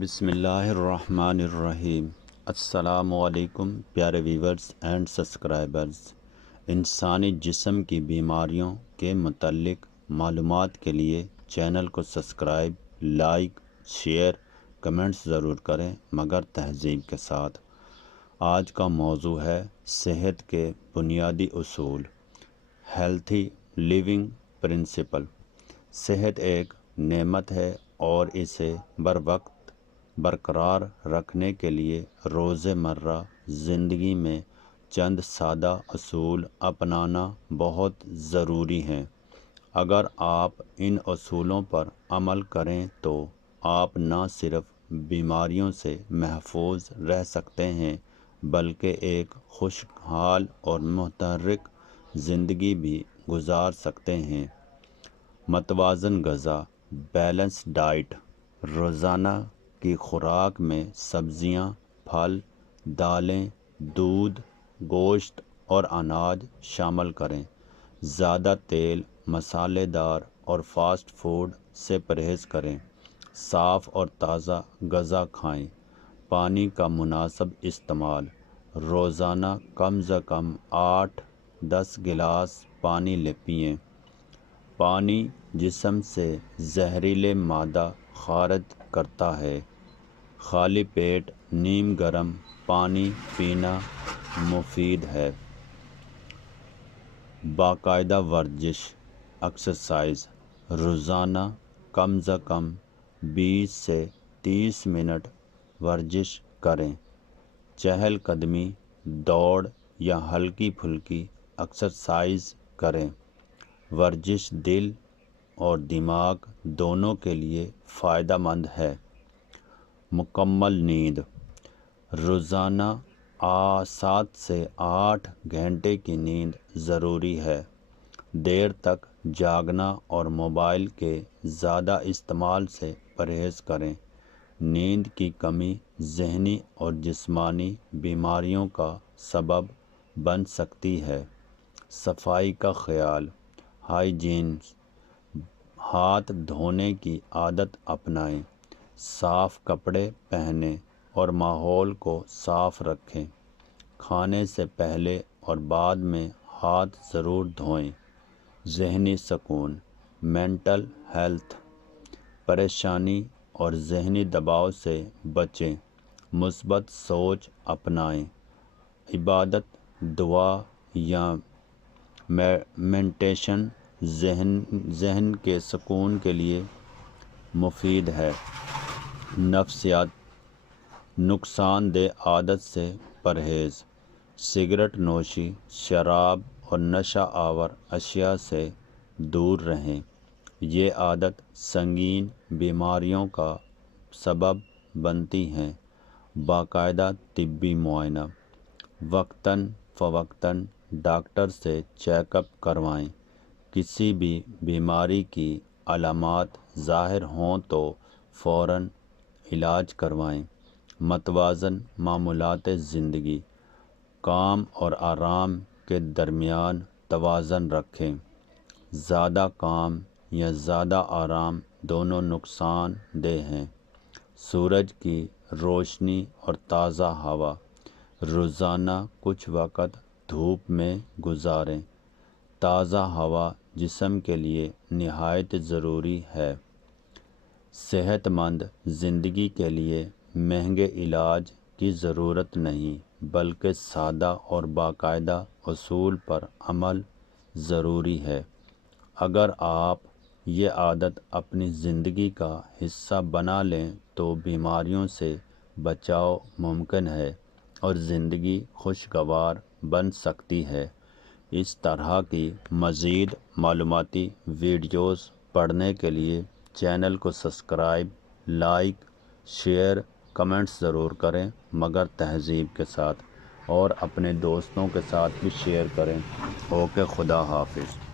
بسم اللہ الرحمن الرحیم۔ السلام علیکم پیارے ویورز اینڈ سبسکرائبرز۔ انسانی جسم کی بیماریوں کے متعلق معلومات کے لیے چینل کو سبسکرائب، لائک، شیئر، کمنٹس ضرور کریں مگر تہذیب کے ساتھ۔ آج کا موضوع ہے صحت کے بنیادی اصول، ہیلتھی لیونگ پرنسپل۔ صحت ایک نعمت ہے اور اسے بروقت برقرار رکھنے کے لیے روزمرہ زندگی میں چند سادہ اصول اپنانا بہت ضروری ہے۔ اگر آپ ان اصولوں پر عمل کریں تو آپ نہ صرف بیماریوں سے محفوظ رہ سکتے ہیں بلکہ ایک خوشحال اور متحرک زندگی بھی گزار سکتے ہیں۔ متوازن غذا، بیلنس ڈائٹ۔ روزانہ کی خوراک میں سبزیاں، پھل، دالیں، دودھ، گوشت اور اناج شامل کریں۔ زیادہ تیل، مسالے دار اور فاسٹ فوڈ سے پرہیز کریں۔ صاف اور تازہ غذا کھائیں۔ پانی کا مناسب استعمال۔ روزانہ کم از کم 8-10 گلاس پانی پئیں۔ پانی جسم سے زہریلے مادہ خارج کرتا ہے۔ خالی پیٹ نیم گرم پانی پینا مفید ہے۔ باقاعدہ ورزش، ایکسرسائز۔ روزانہ کم از کم 20 سے 30 منٹ ورزش کریں۔ چہل قدمی، دوڑ یا ہلکی پھلکی ایکسرسائز کریں۔ ورزش دل اور دماغ دونوں کے لیے فائدہ مند ہے۔ مکمل نیند۔ روزانہ 7 سے 8 گھنٹے کی نیند ضروری ہے۔ دیر تک جاگنا اور موبائل کے زیادہ استعمال سے پرہیز کریں۔ نیند کی کمی ذہنی اور جسمانی بیماریوں کا سبب بن سکتی ہے۔ صفائی کا خیال، ہائیجین۔ ہاتھ دھونے کی عادت اپنائیں۔ صاف کپڑے پہنیں اور ماحول کو صاف رکھیں۔ کھانے سے پہلے اور بعد میں ہاتھ ضرور دھوئیں۔ ذہنی سکون، مینٹل ہیلتھ۔ پریشانی اور ذہنی دباؤ سے بچیں۔ مثبت سوچ اپنائیں۔ عبادت، دعا یا میڈیٹیشن ذہن کے سکون کے لیے مفید ہے۔ نفسیات، نقصان دہ عادت سے پرہیز۔ سگریٹ نوشی، شراب اور نشہ آور اشیاء سے دور رہیں۔ یہ عادت سنگین بیماریوں کا سبب بنتی ہیں۔ باقاعدہ طبی معائنہ۔ وقتاً فوقتاً ڈاکٹر سے چیک اپ کروائیں۔ کسی بھی بیماری کی علامات ظاہر ہوں تو فوراً علاج کروائیں۔ متوازن معمولات زندگی۔ کام اور آرام کے درمیان توازن رکھیں۔ زیادہ کام یا زیادہ آرام دونوں نقصان دہ ہیں۔ سورج کی روشنی اور تازہ ہوا۔ روزانہ کچھ وقت دھوپ میں گزاریں۔ تازہ ہوا جسم کے لیے نہایت ضروری ہے۔ صحت مند زندگی کے لیے مہنگے علاج کی ضرورت نہیں بلکہ سادہ اور باقاعدہ اصول پر عمل ضروری ہے۔ اگر آپ یہ عادت اپنی زندگی کا حصہ بنا لیں تو بیماریوں سے بچاؤ ممکن ہے اور زندگی خوشگوار بن سکتی ہے۔ اس طرح کی مزید معلوماتی ویڈیوز پڑھنے کے لیے چینل کو سبسکرائب، لائک، شیئر، کمنٹس ضرور کریں مگر تہذیب کے ساتھ، اور اپنے دوستوں کے ساتھ بھی شیئر کریں۔ اوکے، خدا حافظ۔